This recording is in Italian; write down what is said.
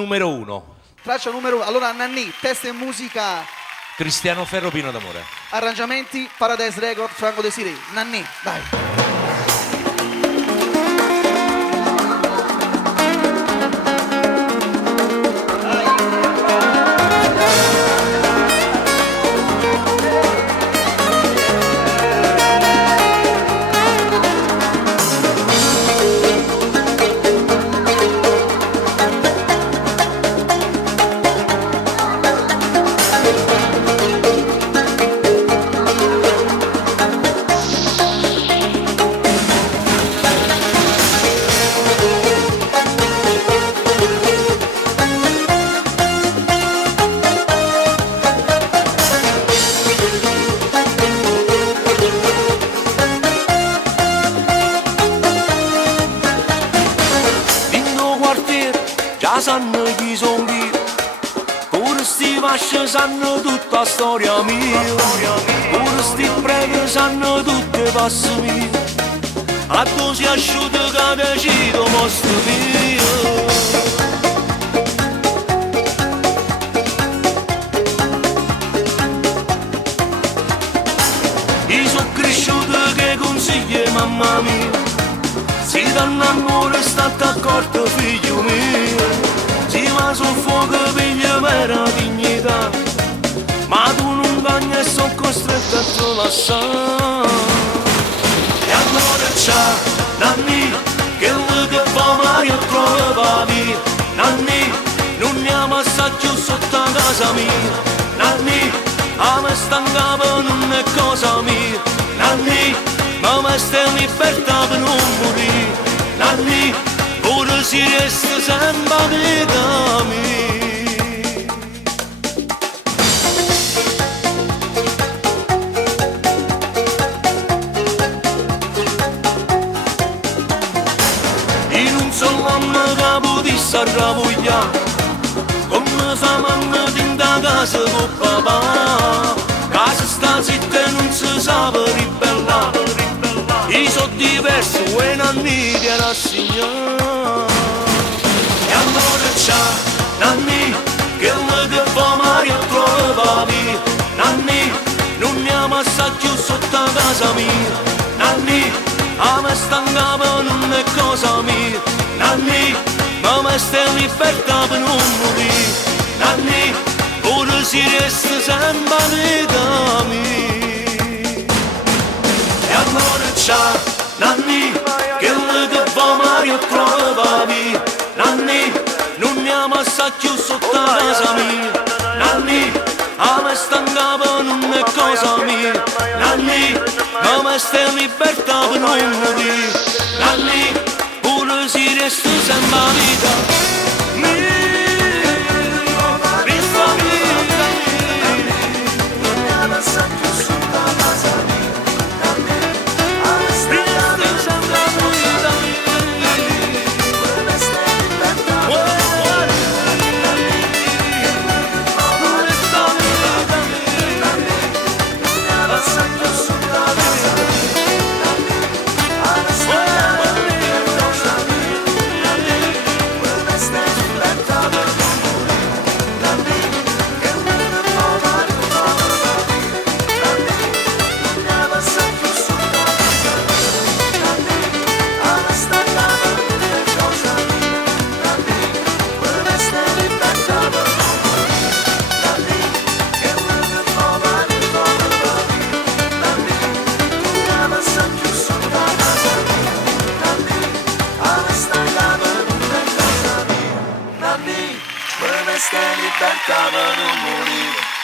numero 1. Traccia numero 1. Allora Nanni, testa e musica, Cristiano Ferro, Pino d'Amore. arrangiamenti, Paradise Record, Franco Desiree. Nanni, dai. Già sanno chi son io, pure sti fasce sanno tutta storia mia, pure sti premi sanno tutte passe mie, a tu si asciutto che decido posto mio. Io sono cresciuto che consigli mamma mia, si danno amore state accorto figlio mio, si va sul fuoco piglia vera dignità, ma tu non cagni e sono costretto a te lasciare. E allora c'è Nanni, che lui che fa Mario trova via, Nanni, non andiamo a più sotto a casa mia, Nanni, a me sta in capo non è cosa mia, Nanni, ma me sta in libertà per non morire, Nanni, pure si resta sempre a vita mia. Io non so l'uomo che potesse arrabbiare, come fa mamma dentro casa con papà, casa sta zitta e non si sa per ribellare. Io sono diverso e Nanni ti rassegna. E allora c'è Nanni, che lui che fa Mario trova via, Nanni, non andiamo a più sotto a casa mia, Nanni, a me sta in capo non è cosa mia, Nanni, ma me sta in libertà per non morire, Nanni, pure si resta sempre a vita mia. E allora c'è Nanni, che lui che fa Mario trova via, Nanni, non andiamo a più sotto a casa mia, Nanni, a me sta in capo non è cosa mia, Nanni, ma me sta in libertà per non morire, Nanni, pure si resta sempre a vita mia. Libertà per non morire.